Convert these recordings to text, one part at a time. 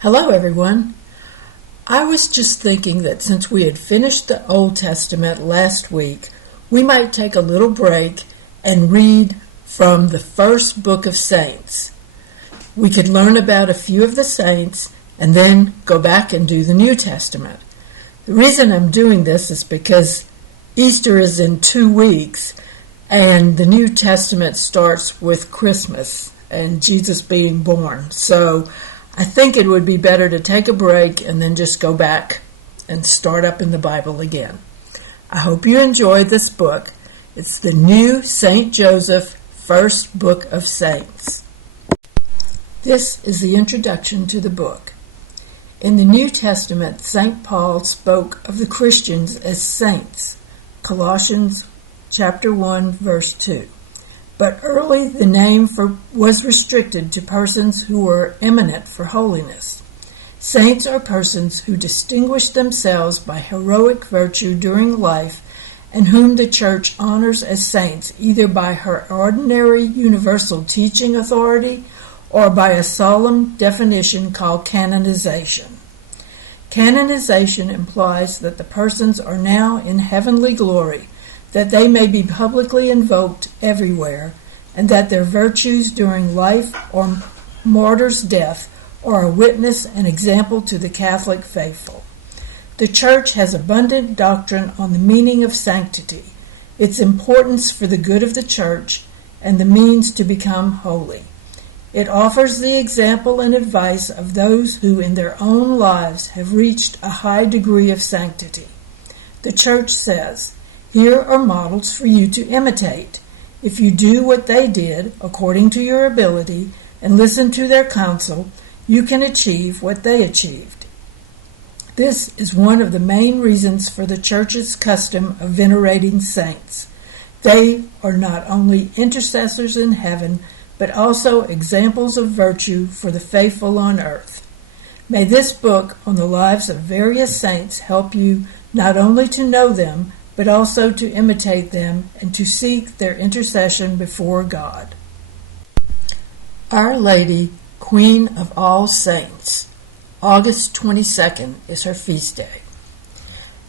Hello, everyone. I was just thinking that since we had finished the Old Testament last week, we might take a little break and read from the first book of Saints. We could learn about a few of the saints and then go back and do the New Testament. The reason I'm doing this is because Easter is in 2 weeks and the New Testament starts with Christmas and Jesus being born. So I think it would be better to take a break and then just go back and start up in the Bible again. I hope you enjoyed this book. It's the New St. Joseph First Book of Saints. This is the introduction to the book. In the New Testament, St. Paul spoke of the Christians as saints, Colossians chapter 1, verse 2. But early the name was restricted to persons who were eminent for holiness. Saints are persons who distinguish themselves by heroic virtue during life and whom the Church honors as saints either by her ordinary universal teaching authority or by a solemn definition called canonization. Canonization implies that the persons are now in heavenly glory, that they may be publicly invoked everywhere, and that their virtues during life or martyr's death are a witness and example to the Catholic faithful. The Church has abundant doctrine on the meaning of sanctity, its importance for the good of the Church, and the means to become holy. It offers the example and advice of those who in their own lives have reached a high degree of sanctity. The Church says, "Here are models for you to imitate. If you do what they did, according to your ability, and listen to their counsel, you can achieve what they achieved." This is one of the main reasons for the Church's custom of venerating saints. They are not only intercessors in heaven, but also examples of virtue for the faithful on earth. May this book on the lives of various saints help you not only to know them, but also to imitate them and to seek their intercession before God. Our Lady, Queen of All Saints. August 22nd is her feast day.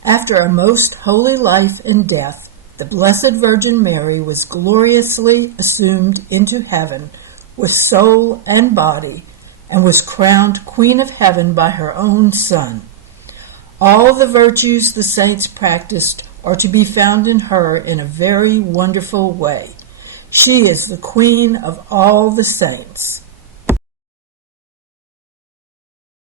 After a most holy life and death, the Blessed Virgin Mary was gloriously assumed into heaven with soul and body, and was crowned Queen of Heaven by her own Son. All the virtues the saints practiced are to be found in her in a very wonderful way. She is the Queen of all the saints.